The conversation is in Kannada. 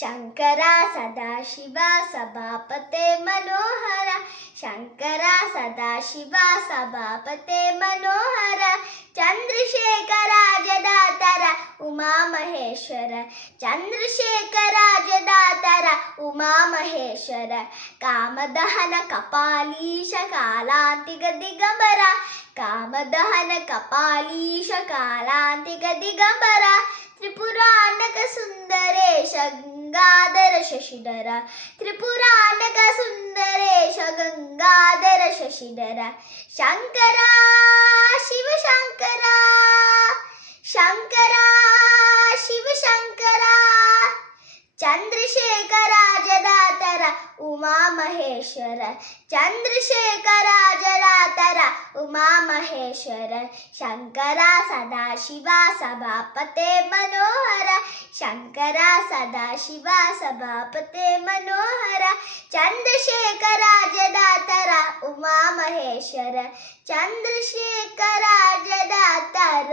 ಶಂಕರ ಸದಾಶಿವ ಸಭಾಪತೆ ಮನೋಹರ, ಶಂಕರ ಸದಾಶಿವ ಸಭಾಪತೆ ಮನೋಹರ, ಚಂದ್ರಶೇಖರ ಜಡಾಧರ ಉಮಾ ಮಹೇಶ್ವರ, ಚಂದ್ರಶೇಖರ ಜಡಾಧರ ಉಮಾ ಮಹೇಶ್ವರ, ಕಾಮದಹನ ಕಪಾಲೀಶ ಕಾಲಾಂತಿಕ ದಿಗಂಬರ, ಕಾಮದಹನ ಕಪಾಲೀಶ ಕಾಲಾಂತಿಕ ದಿಗಂಬರ, ತ್ರಿಪುರಾಂಡಕ ಸುಂದರೇಶ ಗಂಗಾಧರ ಶಶಿಧರ, ತ್ರಿಪುರಾಂಡಕ ಸುಂದರೇಶ ಗಂಗಾಧರ ಶಶಿಧರ, ಶಂಕರ ಶಿವಶಂಕರ, ಶಂಕರ ಶಿವಶಂಕರ, ಚಂದ್ರಶೇಖರ ಜಡಾಧರ ಉಮಾ ಮಹೇಶ್ವರ, ಚಂದ್ರಶೇಖರ ಜಡಾಧರ ಉಮಾ ಮಹೇಶ್ವರ, ಶಂಕರ ಸದಾಶಿವ ಸಭಾಪತೆ ಮನೋಹರ, ಶಂಕರ ಸದಾಶಿವ ಸಭಾಪತೆ ಮನೋಹರ, ಚಂದ್ರಶೇಖರ ಜಡಾಧರ ಉಮಾ ಮಹೇಶ್ವರ, ಚಂದ್ರಶೇಖರ ಜಡಾಧರ.